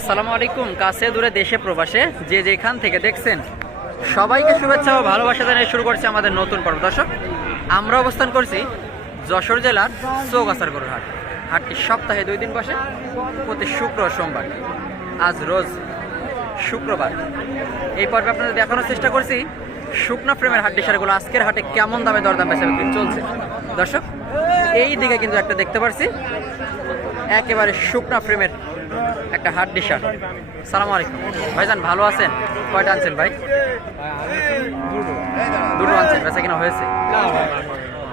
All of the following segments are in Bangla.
আসসালামু আলাইকুম। কাছে দূরে দেশে প্রবাসে, যে যেখান থেকে দেখছেন, সবাইকে শুভেচ্ছা ও ভালোবাসা জানিয়ে শুরু করছে আমাদের নতুন পর্ব। দর্শক, আমরা অবস্থান করছি যশোর জেলার চৌগাছার গরুর হাট হাটটি সপ্তাহে দুই দিন বসে, প্রতি শুক্র সোমবার। আজ রোজ শুক্রবার। এই পর্বে আপনাদের দেখানোর চেষ্টা করছি, শুকনা ফ্রেমের হাড্ডি সারগুলো আজকের হাটে কেমন দামে দরদাম বেচা বিক্রি চলছে। দর্শক, এই দিকে কিন্তু একটা দেখতে পারছি, একেবারে শুকনা ফ্রেমের একটা হাড্ডি শার্ট সালাম আলাইকুম। ভাইজান, ভালো আছেন? কয়টা আনছেন ভাই? দুটো আনছেন, বেচা কিনা হয়েছে?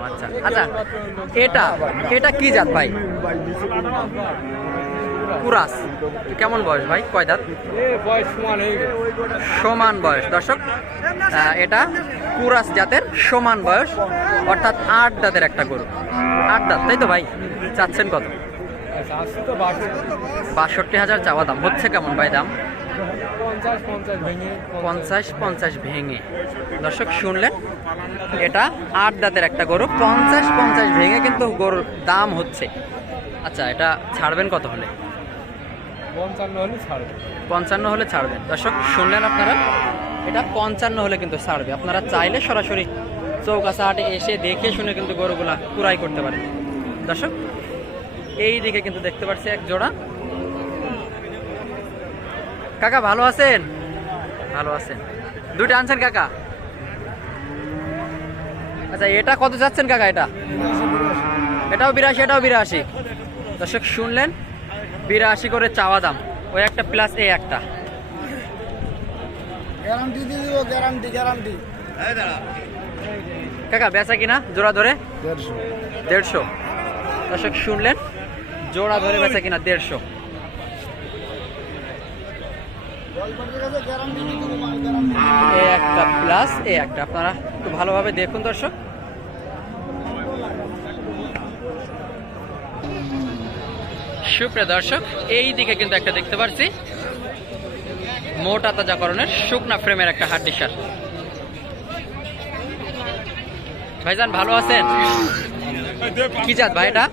আচ্ছা। আচ্ছা এটা এটা কি জাত ভাই? কুরাস। কেমন বয়স ভাই? কয় দাঁত? সমান বয়স। দর্শক এটা কুরাস জাতের সমান বয়স, অর্থাৎ আট দাঁতের একটা গরু। আট দাঁত, তাই তো ভাই? চাচ্ছেন কত? বাষট্টি হাজার চাওয়া দাম। হচ্ছে কেমন ভাই দাম? পঞ্চাশ পঞ্চাশ ভেঙে দর্শক শুনলেন? এটা আট দাঁতের একটা গরু পঞ্চাশ পঞ্চাশ ভেঙে কিন্তু গরুর দাম হচ্ছে। আচ্ছা এটা ছাড়বেন কত হলে? পঞ্চান্ন হলে ছাড়বে। পঞ্চান্ন হলে ছাড়বেন। দর্শক শুনলেন আপনারা? এটা পঞ্চান্ন হলে কিন্তু ছাড়বে। আপনারা চাইলে সরাসরি চৌকাছা হাটে এসে দেখে শুনে কিন্তু গরুগুলা কুরাই করতে পারেন। দর্শক এই দিকে কিন্তু দেখতে পাচ্ছি এক জোড়া। কাকা ভালো আছেন? ভালো আছেন। দুইটা আনছেন কাকা? আচ্ছা এটা কত যাচ্ছেন কাকা এটা? এটাও বিরাশি এটাও বিরাশি। দর্শক শুনলেন? বিরাশি করে চাওয়া দাম। ওই একটা প্লাস এই একটা। গ্যারান্টি দিয়ে দিব গ্যারান্টি গ্যারান্টি কাকা বেচা কিনা জোড়া ধরে? দেড়শো। দেড়শো। দর্শক শুনলেন? জোড়া ধরে বেচা কিনা দেড়শো। এ একটা প্লাস এ একটা। আপনারা একটু ভালোভাবে দেখুন দর্শক। সুপ্রিয় দর্শক, এই দিকে কিন্তু একটা দেখতে পাচ্ছি মোটা তাজাকরণের শুকনা ফ্রেমের একটা হাড্ডি সার ভাইজান, ভালো আছেন? কি জাত ভাই এটা?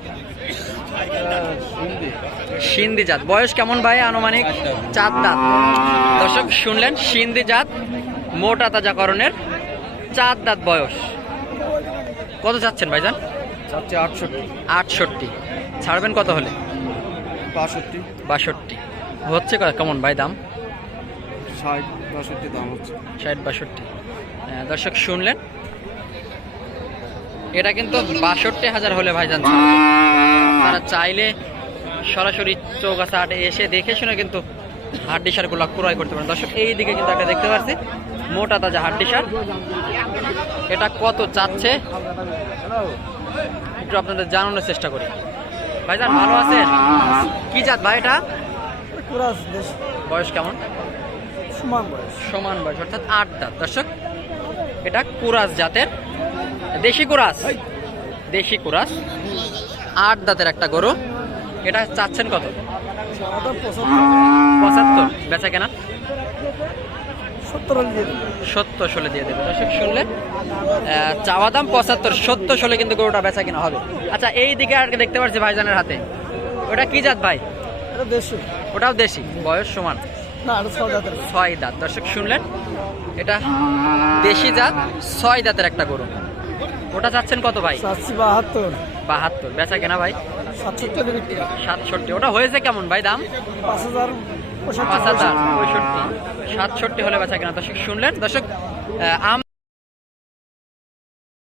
সিন্ধি। জাত। বয়স কেমন ভাই? আনুমানিক চার দাঁত। দর্শক শুনলেন সিন্ধি জাত মোটা তাজাকরণের চার দাঁত বয়স। কত চাচ্ছেন ভাইজান? চারটে আটষট্টি। আটষট্টি। ছাড়বেন কত হলে? বাষট্টি। বাষট্টি। হচ্ছে কেমন ভাই দাম? ষাট বাষট্টি দাম হচ্ছে। ষাট বাষট্টি। হ্যাঁ, দর্শক শুনলেন? এটা কিন্তু বাষট্টি হাজার হলে ভাইজান। আপনারা চাইলে সরাসরি চৌগাছা হাটে এসে দেখে শুনে কিন্তু হাড্ডি সারগুলো ক্রয় করতে পারেন। দর্শক এই দিকে কিন্তু একটা দেখতে পাচ্ছি মোটা তাজা হাড্ডি সার। এটা কত চাচ্ছে? একটু আপনাদের জানানোর চেষ্টা করি। ভাই ভাইজান ভালো আছেন? কি জাত ভাই এটা? কুরাস বয়স কেমন? সমান বয়স। সমান বয়স অর্থাৎ আট দাঁত। দর্শক এটা কুরাস জাতের দেশি কুরাস। দেশি কুরাস। আট দাঁতের একটা গরু। এটা চাচ্ছেন কত? পঁচাত্তর। বেচা কেনা? সত্তর ষোলো দিয়ে দেবে। দর্শক শুনলেন? চাওয়া দাম পঁচাত্তর সত্তর ষোলো কিন্তু গরুটা বেচা কিনা হবে। আচ্ছা এই দিকে আর দেখতে পাচ্ছি ভাইজানের হাতে। ওটা কি জাত ভাই? ওটাও দেশি বয়স সমান। ছয় দাঁত। দর্শক শুনলেন? এটা দেশি জাত ছয় দাঁতের একটা গরু। ওটা চাচ্ছেন কত ভাই? বাহাত্তর। বাহাত্তর। বেচা কেনা ভাই? সাতষট্টি বিক্রি সাতষট্টি ওটা হয়েছে কেমন ভাই দাম? পাঁচ হাজার পঁয়ষট্টি। পাঁচ হাজার পঁয়ষট্টি সাতষট্টি হলে বেচা কেনা। দর্শক শুনলেন? দর্শক আম